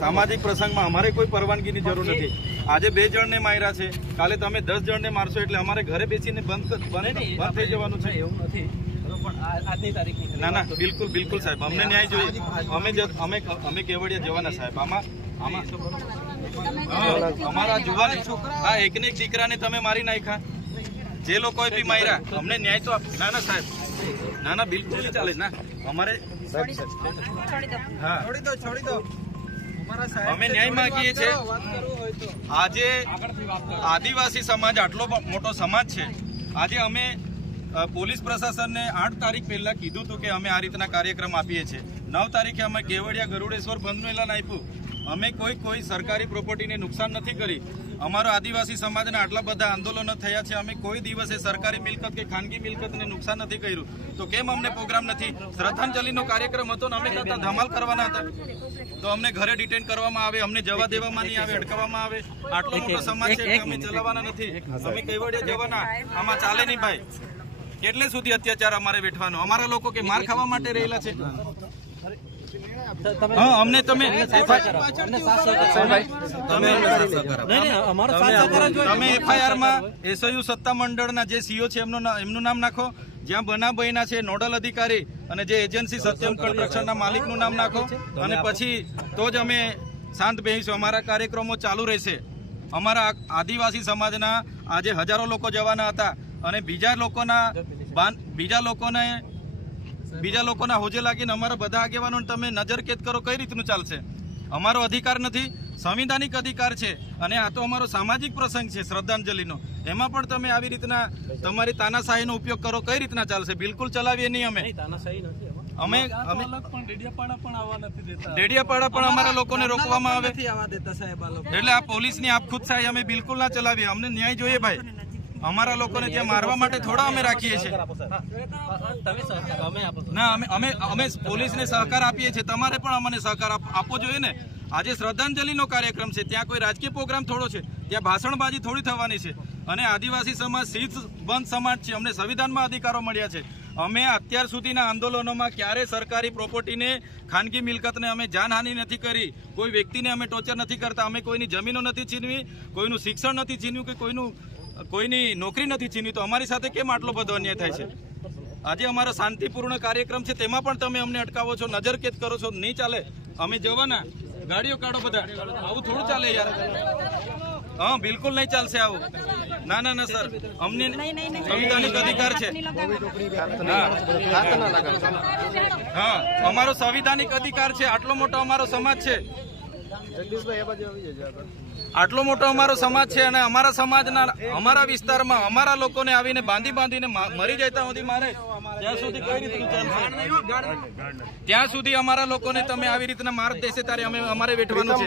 સામાજિક પ્રસંગમાં અમારે કોઈ પરવાનગીની જરૂર નથી. આજે 2 જણને માર્યા છે, કાલે તમે 10 જણને મારશો એટલે અમારે ઘરે બેસીને બંધ થઈ જવાનું છે. એવું નથી પણ આજની તારીખની ના ના, બિલકુલ બિલકુલ સાહેબ, અમને ન્યાય જોઈએ. અમે કેવડિયા જવાના સાહેબ. આમાં અમારા જુવાન આ એકને એક દીકરાને તમે મારી નાખ્યા, જે લોકોએ બી માર્યા, અમને ન્યાય તો ના ના સાહેબ, ના ના બિલકુલ નહીં ચાલે. ના અમારે હા છોડી દો. અમે ન્યાય માંગીએ છીએ. આજે આદિવાસી સમાજ આટલો મોટો સમાજ છે. આજે અમે પોલીસ પ્રશાસનને 8 તારીખ પહેલા કીધું હતું કે અમે આ રીતના કાર્યક્રમ આપીએ છીએ. 9 તારીખે અમે કેવડિયા ગરુડેશ્વર બંધનું એલાન આપ્યું. અમે કોઈ સરકારી પ્રોપર્ટીને નુકસાન નથી કરી. અમારો આદિવાસી સમાજના આટલા બધા આંદોલનો થયા છે, અમે કોઈ દિવસે સરકારી મિલકત કે ખાનગી મિલકતને નુકસાન નથી કર્યું. તો કેમ અમને પ્રોગ્રામ નથી? શ્રદ્ધાંજલિનો કાર્યક્રમ હતો ને અમે કરતા ધમાલ કરવાના હતા, તો અમને ઘરે ડિટેન કરવામાં આવે, અમને જવા દેવામાં નહીં આવે, અટકાવવામાં આવે. આટલો મોટો સમાજ છે કે અમે ચલાવવાના નથી. અમે કેવડિયા જવાના, આમાં ચાલે નહીં ભાઈ. કેટલે સુધી અત્યાચાર અમારે વેઠવાનો? અમારા લોકો કે માર ખાવા માટે રહેલા છે? હા, અમને તમે FIR માં SOU સત્તા મંડળના જે CEO છે એમનું નામ નાખો, જ્યાં બનાવ બન્યા છે નોડલ અધિકારી અને જે એજન્સી સત્યમ કન્સ્ટ્રક્શનના માલિકનું નામ નાખો, અને પછી તો જ અમે શાંત બેસીશું. અમારા કાર્યક્રમો ચાલુ રહેશે. અમારા આદિવાસી સમાજના આજે હજારો લોકો જવાના હતા, અને બીજા લોકોના હોજે લાગીને અમારા બધા આગેવાનોને તમે નજરકેદ કરો, કઈ રીતનું ચાલશે? અમારો અધિકાર નથી, સંવિધાનિક અધિકાર છે, અને આ તો અમારો સામાજિક પ્રસંગ છે શ્રદ્ધાંજલિનો. એમાં પણ તમે આવી રીતના તમારી તાનાશાહીનો ઉપયોગ કરો, કઈ રીતના ચાલશે? બિલકુલ ચલાવીએ નહીં. અમે ડેડિયાપાડા પણ અમારા લોકોને રોકવામાં આવે, એટલે આ પોલીસની આપખુદશાહી અમે બિલકુલ ના ચલાવીએ. અમને ન્યાય જોઈએ ભાઈ. અમારા લોકોને ત્યાં મારવા માટે થોડા અમે રાખીએ છીએ. ના, અમે પોલીસને સહકાર આપીએ છીએ. તમારે પણ અમને સહકાર આપવો જોઈએ ને. આજે શ્રદ્ધાંજલિનો કાર્યક્રમ છે, ત્યાં કોઈ રાજકીય પ્રોગ્રામ થોડો છે, ત્યાં ભાષણબાજી થોડી થવાની છે. અને આદિવાસી સમાજ શીર્ષબંધ સમાજ છે, અમને સંવિધાનમાં અધિકારો મળ્યા છે. અમે અત્યાર સુધીના આંદોલનોમાં ક્યારે સરકારી પ્રોપર્ટીને, ખાનગી મિલકતને અમે જાનહાનિ નથી કરી. કોઈ વ્યક્તિને અમે ટોર્ચર નથી કરતા. અમે કોઈની જમીનો નથી છીનવી, કોઈનું શિક્ષણ નથી છીનવ્યું, કે કોઈની નોકરી નથી છીનવી. તો અમારી સાથે કેમ આટલો બધો અન્યાય થાય છે? આજે અમારો શાંતિપૂર્ણ કાર્યક્રમ છે, તેમાં પણ તમે અમને અટકાવો છો, નજરકેદ કરો છો. નહીં ચાલે. અમે જવાના. ગાડીઓ કાઢો બધા. આવું થોડું ચાલે યાર. હા, બિલકુલ નહીં ચાલશે આવું. ના ના ના સર, અમને સંવિધાનિક અધિકાર છે. હા, અમારો સંવિધાનિક અધિકાર છે. આટલો મોટો અમારો સમાજ છે, આટલો મોટો અમારો સમાજ છે, અને અમારા સમાજના અમારા વિસ્તારમાં અમારા લોકોને આવીને બાંધીને મરી જતા સુધી મારે, ત્યાં સુધી કઈ રીતનું ચાલશે? ત્યાં સુધી અમારા લોકોને તમે આવી રીતના માર દેશે ત્યારે અમારે વેઠવાનું છે.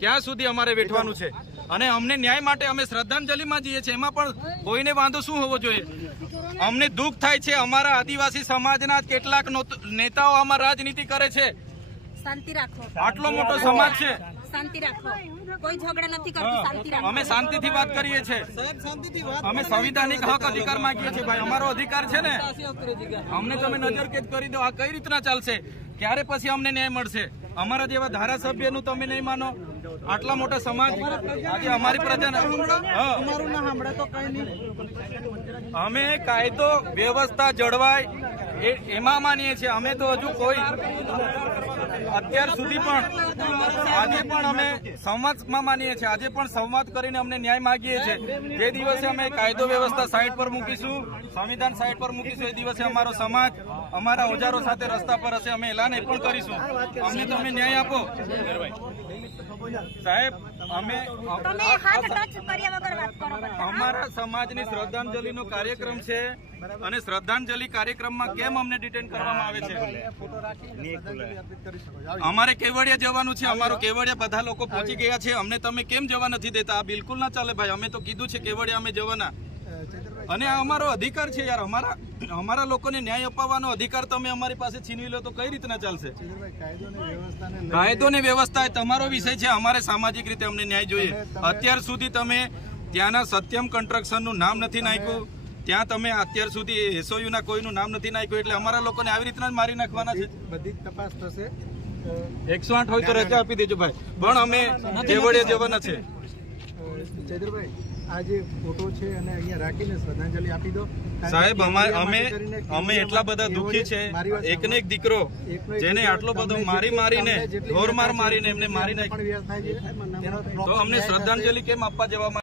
ક્યાં સુધી અમારે વેઠવાનું છે? અને અમને ન્યાય માટે અમે શ્રદ્ધાંજલિમાં જઈએ છીએ. એમાં પણ કોઈને વાંધો શું હોવો જોઈએ? અમને દુઃખ થાય છે. અમારા આદિવાસી સમાજના કેટલાક નેતાઓ આમાં રાજનીતિ કરે છે. શાંતિ રાખો. આટલો મોટો સમાજ છે, શાંતિ રાખો. કોઈ ઝઘડા નથી કરતું, શાંતિ રાખો. અમે શાંતિથી વાત કરીએ છીએ. અમે સંવિધાનિક હક અધિકાર માંગીએ છીએ ભાઈ. અમારો અધિકાર છે ને. અમને તમે નજરકેદ કરી દો. આ કઈ રીતના ચાલશે? ક્યારે પછી અમને ન્યાય મળશે? અમારા જેવા ધારાસભ્યનું તમે નહીં માનો. આટલા મોટા સમાજ આજે અમારી પ્રજાને અમે કાયદો વ્યવસ્થા જળવાય એમાં માનીએ છીએ. અમે તો હજુ કોઈ અત્યાર સુધી પણ આજે પણ અમે સંવાદમાં માનીએ છીએ. આજે પણ સંવાદ કરીને અમને ન્યાય માગીએ છીએ. જે દિવસે અમે કાયદો વ્યવસ્થા સાઈડ પર મૂકીશું, સંવિધાન સાઈડ પર મૂકીશું, એ દિવસે અમારો સમાજ અમારા ઓજારો સાથે રસ્તા પર હશે. અમે એલાન એ પણ કરીશું. અમને તમે ન્યાય આપો સાહેબ. અમે અમારા સમાજની શ્રદ્ધાંજલિનો કાર્યક્રમ છે, અને શ્રદ્ધાંજલિ કાર્યક્રમમાં કેમ અમને ડિટેન કરવામાં આવે છે? અમારે કેવડિયા જવાનું છે. અમારો કેવડિયા બધા લોકો પહોંચી ગયા છે. અમને તમે કેમ જવા નથી દેતા? આ બિલકુલ ના ચાલે ભાઈ. અમે તો કીધું છે કેવડિયા અમે જવાના, અને આ અમારો અધિકાર છે યાર. અમારા લોકોને ન્યાય અપાવવાનો અધિકાર તમે અમારી પાસે છીનવી લો તો કઈ રીતના ચાલશે? કાયદો ને વ્યવસ્થા તમારો વિષય છે. અમારે સામાજિક રીતે અમને ન્યાય જોઈએ. અત્યાર સુધી તમે ત્યાંના સત્યમ કન્સ્ટ્રક્શનનું નામ નથી નાખ્યું, ત્યાં તમે અત્યાર સુધી SOU ના કોઈનું નામ નથી નાખ્યું, એટલે અમારા લોકોને આવી રીતના જ મારી નાખવાના છે. બધી તપાસ થશે. 108 હોય તો રજા આપી દેજો ભાઈ, પણ અમે જેવડે જવાના છે. ચૈતરભાઈ, આ જે ફોટો છે અને અહીંયા રાખીને શ્રદ્ધાંજલિ આપી દો. સાહેબ, અમે એટલા બધા દુઃખી છે. એકને એક દીકરો જેને આટલો બધો મારીને ઢોરમાર મારીને એમને મારી નાખ્યો, તો અમને શ્રદ્ધાંજલિ કેમ આપવા જવામાં